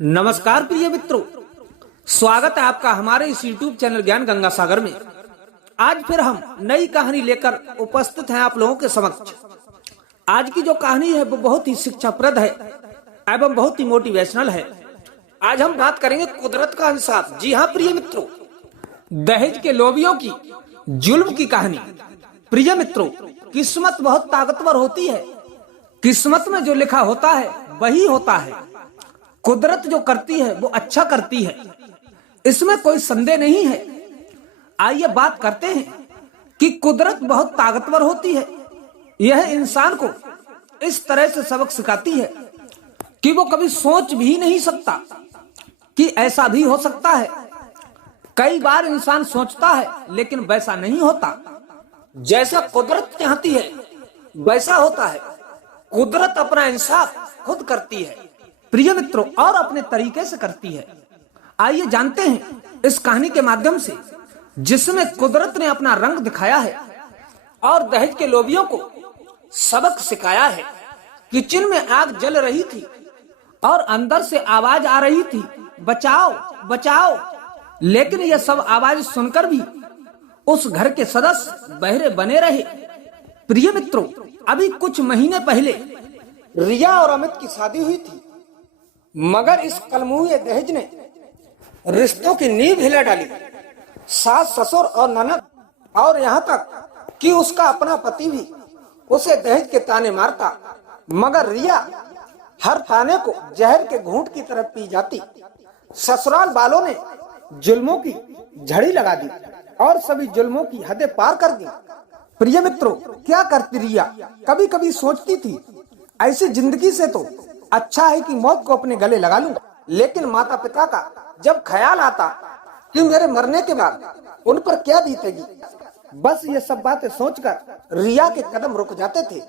नमस्कार प्रिय मित्रों, स्वागत है आपका हमारे इस YouTube चैनल ज्ञान गंगा सागर में। आज फिर हम नई कहानी लेकर उपस्थित हैं आप लोगों के समक्ष। आज की जो कहानी है वो बहुत ही शिक्षाप्रद है एवं बहुत ही मोटिवेशनल है। आज हम बात करेंगे कुदरत का इंसाफ। जी हाँ प्रिय मित्रों, दहेज के लोभियों की जुल्म की कहानी। प्रिय मित्रों, किस्मत बहुत ताकतवर होती है। किस्मत में जो लिखा होता है वही होता है। कुदरत जो करती है वो अच्छा करती है, इसमें कोई संदेह नहीं है। आइए बात करते हैं कि कुदरत बहुत ताकतवर होती है। यह इंसान को इस तरह से सबक सिखाती है कि वो कभी सोच भी नहीं सकता कि ऐसा भी हो सकता है। कई बार इंसान सोचता है लेकिन वैसा नहीं होता। जैसा कुदरत चाहती है वैसा होता है। कुदरत अपना इंसाफ खुद करती है प्रिय मित्रों, और अपने तरीके से करती है। आइए जानते हैं इस कहानी के माध्यम से, जिसमें कुदरत ने अपना रंग दिखाया है और दहेज के लोभियों को सबक सिखाया है। किचन में आग जल रही थी और अंदर से आवाज आ रही थी, बचाओ बचाओ। लेकिन यह सब आवाज सुनकर भी उस घर के सदस्य बहरे बने रहे। प्रिय मित्रों, अभी कुछ महीने पहले रिया और अमित की शादी हुई थी, मगर इस कलमुए दहेज ने रिश्तों की नींव हिला डाली। सास, ससुर और ननद, और यहाँ तक कि उसका अपना पति भी उसे दहेज के ताने मारता, मगर रिया हर ताने को जहर के घूंट की तरफ पी जाती। ससुराल वालों ने जुल्मों की झड़ी लगा दी और सभी जुल्मों की हदें पार कर दी। प्रिय मित्रों, क्या करती रिया? कभी कभी सोचती थी ऐसी जिंदगी से तो अच्छा है कि मौत को अपने गले लगा लूं। लेकिन माता पिता का जब ख्याल आता कि मेरे मरने के बाद उन पर क्या बीतेगी, बस ये सब बातें सोचकर रिया के कदम रुक जाते थे।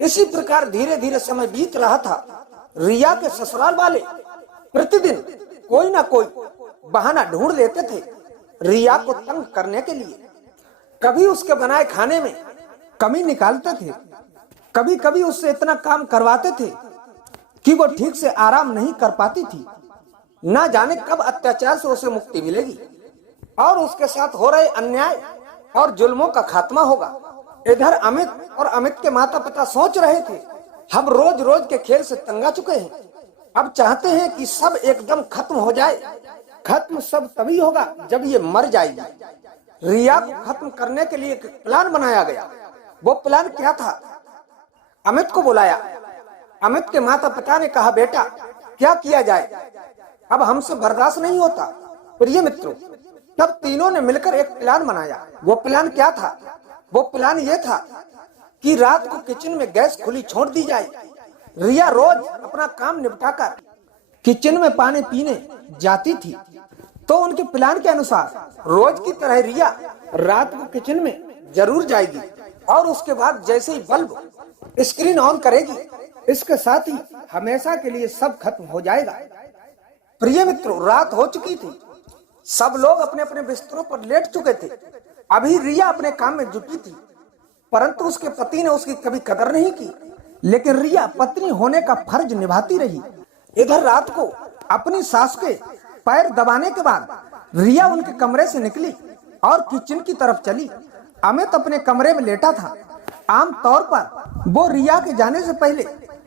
इसी प्रकार धीरे धीरे समय बीत रहा था। रिया के ससुराल वाले प्रतिदिन कोई ना कोई बहाना ढूंढ लेते थे रिया को तंग करने के लिए। कभी उसके बनाए खाने में कमी निकालते थे, कभी कभी उससे इतना काम करवाते थे कि वो ठीक से आराम नहीं कर पाती थी। ना जाने कब अत्याचार से उसे मुक्ति मिलेगी और उसके साथ हो रहे अन्याय और जुल्मों का खात्मा होगा। इधर अमित और अमित के माता पिता सोच रहे थे, हम रोज रोज के खेल से तंग आ चुके हैं, अब चाहते हैं कि सब एकदम खत्म हो जाए। खत्म सब तभी होगा जब ये मर जाएगी। रिया को खत्म करने के लिए एक प्लान बनाया गया। वो प्लान क्या था? अमित को बुलाया। अमित के माता पिता ने कहा, बेटा क्या किया जाए, अब हमसे बर्दाश्त नहीं होता। प्रिय मित्रों, तब तीनों ने मिलकर एक प्लान बनाया। वो प्लान क्या था? वो प्लान ये था कि रात को किचन में गैस खुली छोड़ दी जाए। रिया रोज अपना काम निपटाकर किचन में पानी पीने जाती थी, तो उनके प्लान के अनुसार रोज की तरह रिया रात को किचन में जरूर जाएगी और उसके बाद जैसे ही बल्ब स्क्रीन ऑन करेगी, इसके साथ ही हमेशा के लिए सब खत्म हो जाएगा। प्रिय मित्रों, रात हो चुकी थी, सब लोग अपने अपने बिस्तरों पर लेट चुके थे। अभी रिया अपने काम में जुटी थी, परंतु उसके पति ने उसकी कभी कदर नहीं की। लेकिन रिया पत्नी होने का फर्ज निभाती रही। इधर रात को अपनी सास के पैर दबाने के बाद रिया उनके कमरे से निकली और किचन की तरफ चली। अमित अपने कमरे में लेटा था। आम तौर पर वो रिया के जाने से पहले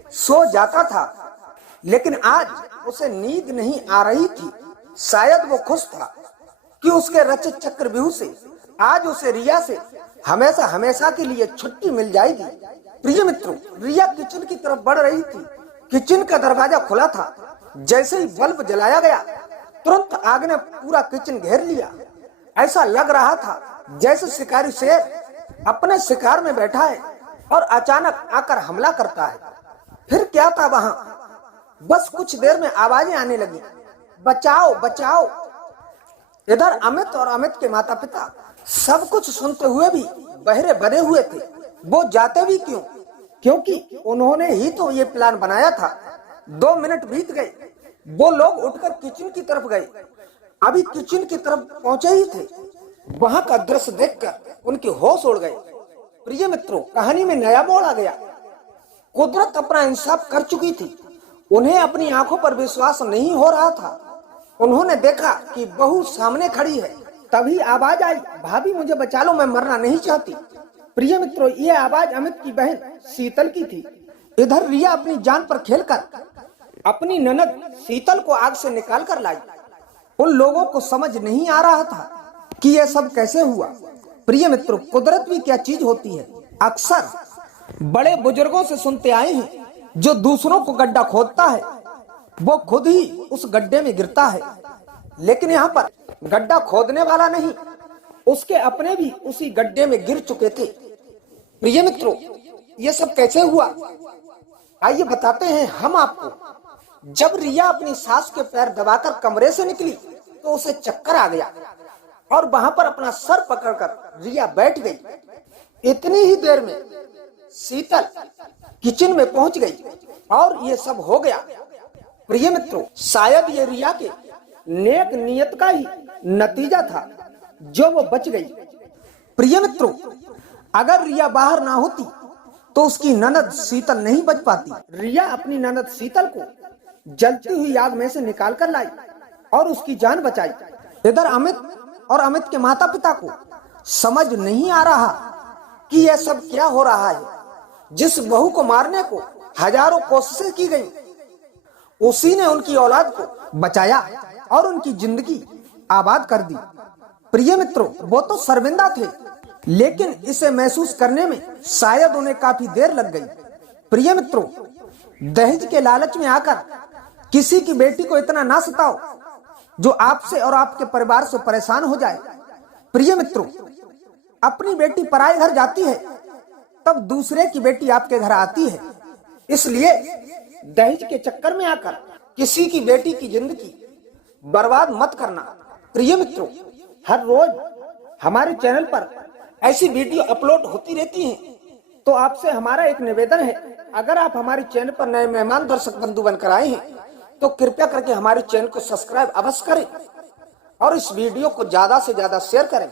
सो जाता था, लेकिन आज उसे नींद नहीं आ रही थी। शायद वो खुश था कि उसके रचित चक्रव्यूह से आज उसे रिया से हमेशा हमेशा के लिए छुट्टी मिल जाएगी। प्रिय मित्रों, रिया किचन की तरफ बढ़ रही थी। किचन का दरवाजा खुला था। जैसे ही बल्ब जलाया गया, तुरंत आग ने पूरा किचन घेर लिया। ऐसा लग रहा था जैसे शिकारी शेर अपने शिकार में बैठा है और अचानक आकर हमला करता है। फिर क्या था वहां? बस कुछ देर में आवाजें आने लगी, बचाओ बचाओ। इधर अमित और अमित के माता पिता सब कुछ सुनते हुए भी बहरे बने हुए थे। वो जाते भी क्यों? क्योंकि उन्होंने ही तो ये प्लान बनाया था। 2 मिनट बीत गए, वो लोग उठकर किचन की तरफ गए। अभी किचन की तरफ पहुंचे ही थे, वहां का दृश्य देखकर उनके होश उड़ गए। प्रिय मित्रों, कहानी में नया मोड़ आ गया। कुदरत अपना इंसाफ कर चुकी थी उन्हें अपनी आंखों पर विश्वास नहीं हो रहा था। उन्होंने देखा कि बहू सामने खड़ी है। तभी आवाज आई, भाभी मुझे बचा लो, मैं मरना नहीं चाहती। प्रिय मित्रों, ये आवाज अमित की बहन शीतल की थी। इधर रिया अपनी जान पर खेलकर अपनी ननद शीतल को आग से निकाल कर लाई। उन लोगों को समझ नहीं आ रहा था कि यह सब कैसे हुआ। प्रिय मित्रों, कुदरत भी क्या चीज होती है। अक्सर बड़े बुजुर्गों से सुनते आए हैं, जो दूसरों को गड्ढा खोदता है वो खुद ही उस गड्ढे में गिरता है। लेकिन यहाँ पर गड्ढा खोदने वाला नहीं, उसके अपने भी उसी गड्ढे में गिर चुके थे। प्रिय मित्रों, ये सब कैसे हुआ, आइए बताते हैं हम आपको। जब रिया अपनी सास के पैर दबाकर कमरे से निकली तो उसे चक्कर आ गया और वहां पर अपना सर पकड़कर रिया बैठ गई। इतनी ही देर में शीतल किचन में पहुंच गई और ये सब हो गया। प्रिय मित्रों, शायद ये रिया के नेक नियत का ही नतीजा था जो वो बच गई। प्रिय मित्रों, अगर रिया बाहर ना होती तो उसकी ननद शीतल नहीं बच पाती। रिया अपनी ननद शीतल को जलती हुई आग में से निकाल कर लाई और उसकी जान बचाई। इधर अमित और अमित के माता पिता को समझ नहीं आ रहा कि यह सब क्या हो रहा है। जिस बहू को मारने को हजारों कोशिशें की गई, उसी ने उनकी औलाद को बचाया और उनकी जिंदगी आबाद कर दी। प्रिय मित्रों, वो तो शर्मिंदा थे, लेकिन इसे महसूस करने में शायद उन्हें काफी देर लग गई। प्रिय मित्रों, दहेज के लालच में आकर किसी की बेटी को इतना ना सताओ जो आपसे और आपके परिवार से परेशान हो जाए। प्रिय मित्रों, अपनी बेटी पराये घर जाती है तब दूसरे की बेटी आपके घर आती है। इसलिए दहेज के चक्कर में आकर किसी की बेटी की जिंदगी बर्बाद मत करना। प्रिय मित्रों, हर रोज हमारे चैनल पर ऐसी वीडियो अपलोड होती रहती हैं, तो आपसे हमारा एक निवेदन है, अगर आप हमारे चैनल पर नए मेहमान दर्शक बंधु बनकर आए हैं तो कृपया करके हमारे चैनल को सब्सक्राइब अवश्य करें और इस वीडियो को ज्यादा से ज्यादा शेयर करें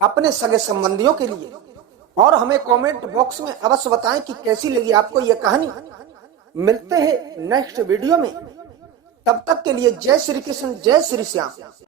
अपने सगे संबंधियों के लिए। और हमें कमेंट बॉक्स में अवश्य बताएं कि कैसी लगी आपको ये कहानी। मिलते हैं नेक्स्ट वीडियो में, तब तक के लिए जय श्री कृष्ण, जय श्री श्याम।